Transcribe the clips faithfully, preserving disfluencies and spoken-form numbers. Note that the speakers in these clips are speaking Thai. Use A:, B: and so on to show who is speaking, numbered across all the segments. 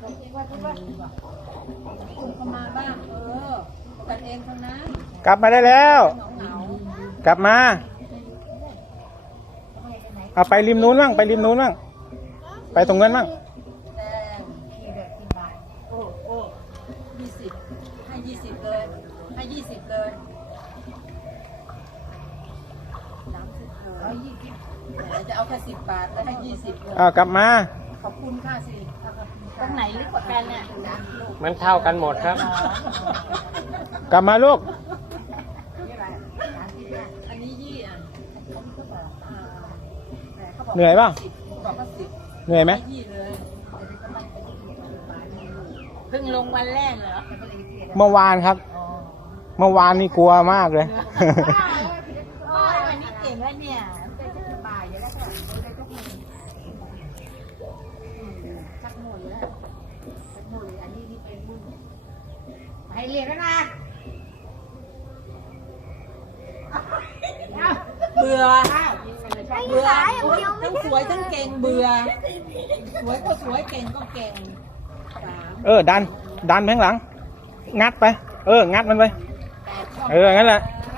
A: คุณเข้ามาบ้างเออกันเองเท่านั้น
B: กลับมาได้แล้ว
A: เหงาก
B: ลับมาเอาไปริมนู้นบ้างไปริมนู้นบ้างไปตรงนั้นบ้าง
A: แต่โอ้โอ้ยี่สิบให้ยี่สิบเลยให้ยี่สิบเลยสามสิบเลยยี่สิบจะเอาแค่สิบบาทแล้วให้ยี่สิบเลย
B: เอากลับมา
A: ขอบคุณค่ะสิ
C: ตรงไหนลึกกว่ากันเนี่ย
D: มันเท่ากันหมดครับ
B: กลับมาลูก
A: อันนี้ยี่อ่ะ
B: เหนื่อยป่ะ
A: บอกว่าสิบ
B: เหนื่อยไหม
A: ยี่เลย
C: เพิ่งลงวันแรกเหรอ
B: เมื่อวานครับ เมื่อวานนี่กลัวมากเลย
C: พ่อวันนี้เก่งแล้วเนี่ย
A: ให้เรียนแล้วนะเบื่อเบื่อทั้งสวยทั้งเก่งเบื่อสวยก็สวยเก่งก็เก่งสาม
B: เออดันดันไปข้างหลัง งัดไป เอองัดมันไป เอองั้นแหละ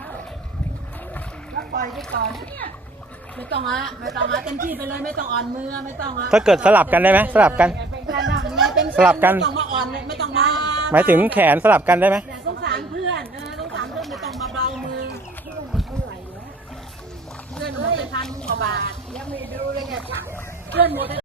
A: แล้วปล่อยไปก่อนเนี่ยไม่ต้องอ่ะไม่ต้องอ่ะเต็มที่ไปเลยไม่ต้องอ่อนมือไม่ต้องอ่ะ
B: ถ้าเกิดสลับกันได้ไหมสลับกัน สลับกัน
A: ไม่ต้องมาอ่อนเลยไม่ต้องมา
B: หมายถึงแขนสลับกันได้ไหม
A: สงสารเพื่อนเออสงสารเพื่อนไม่ต้องมาเบามือเพื่อนหมดไปพันกว่าบาทยังไม่ดูเลยเนี่ยเพื่อนหมด